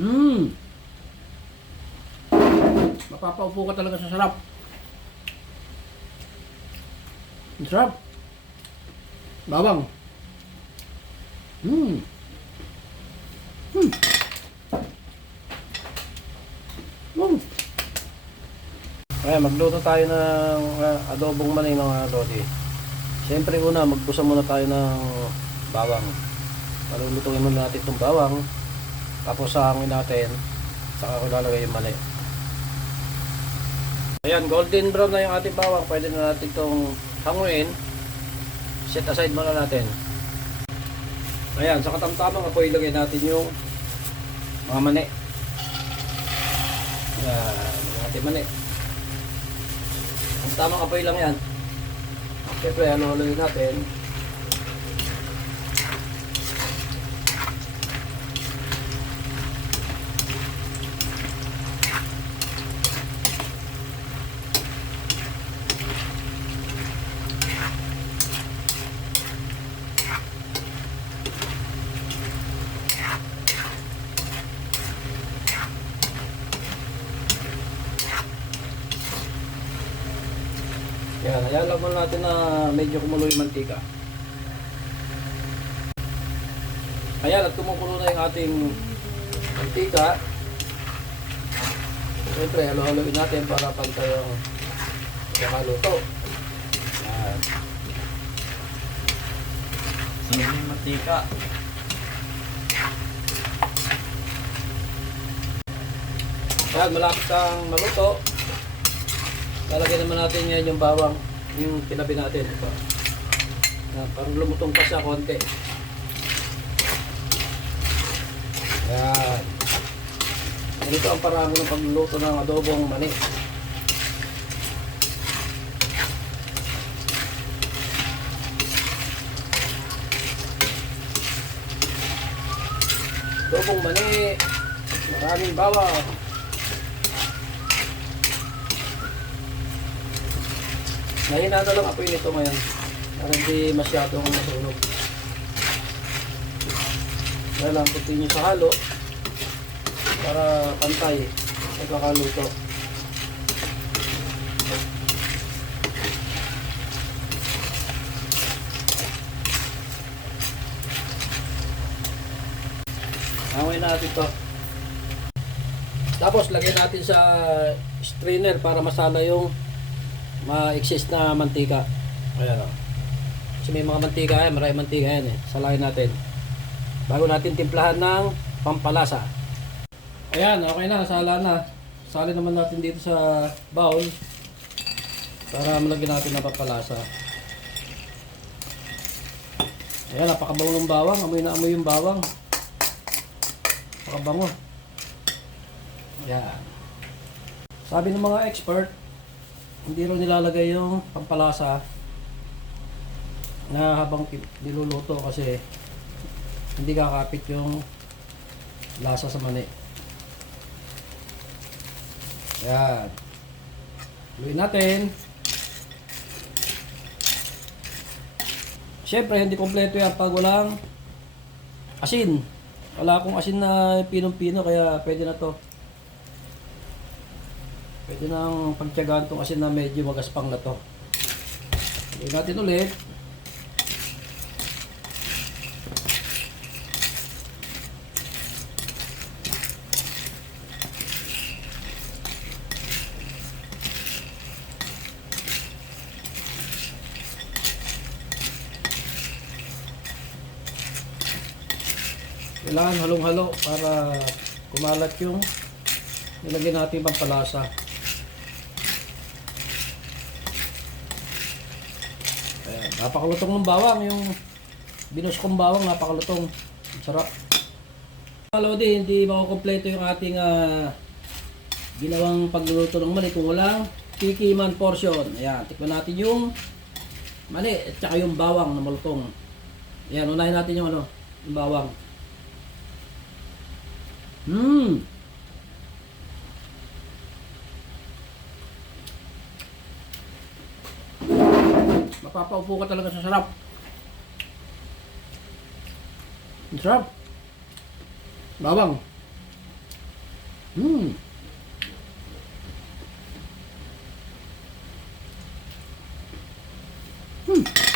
Hmm. Mapapaupo ka talaga sa sarap. Ang sarap. Bawang. Hmm. Hmm. Hmm. Kaya magluto tayo ng adobong manay mga lodi. Siyempre una, magbusa muna tayo ng bawang. Malulutuin muna natin itong bawang. Tapos sahangin natin. Saka ko lalagay yung mani. Ayan, golden brown na yung ating bawang. Pwede na natin itong hanguin. Set aside muna natin. Ayan, sa katamtamang apoy ilagay natin yung mga mani. Ayan, yung ating mani. Ang tamang apoy lang yan. Siyempre, halo-haloyin natin. Yan, hayaan lang muna natin na medyo kumulo yung mantika. Ayan, at kumukulo na yung ating mantika. Siyempre, halo-haloin natin para pantay yung nakaluto. Yan. Sarap yung mantika. Ayan, malapit kang maluto. Lalagyan naman natin yan yung bawang, yung kinabi natin. Ito. Yan, parang lumutong pa siya konti. Yan. Ganito ang parang ng pagluluto ng adobong mani. Adobong mani, maraming bawang. Mahina na lang apoy nito ngayon para hindi masyadong masunog. Kaya lang continue sa halo para pantay pagkakaluto. Hangoy natin to. Tapos lagyan natin sa strainer para masala yung ma-exist na mantika. Ayan o. Kasi may mga mantika yan, maraming mantika yan eh. Salain natin. Bago natin timplahan ng pampalasa. Ayan, okay na, sala na. Salin naman natin dito sa bowl para malagyan natin ng pampalasa. Ayan, napakabango ng bawang. Amoy na amoy yung bawang. Napakabango. Ayan. Sabi ng mga expert, hindi rin nilalagay yung pampalasa na habang niluluto kasi hindi kakapit yung lasa sa mani. Yan. Luin natin. Siyempre hindi kompleto yan pag walang asin. Wala akong asin na pinong-pino kaya pwede na to. Pwede nang pagtiyagaan itong asin na medyo magaspang na to. Lagyan natin ulit. Kailangan halong-halo para kumalat yung nilagyan natin pampalasa. Ayan, napakalutong ng bawang, yung binus kong bawang, napakalutong. Sarap. Lodi, hindi makukompleto yung ating ginawang pagluluto ng mani kung walang tikiman portion. Ayan, tikman natin yung mani at saka yung bawang na malutong. Ayan, unahin natin yung yung bawang. Mapapaupo ka talaga sa sarap. Ang sarap. Bawang. Hmm. Hmm.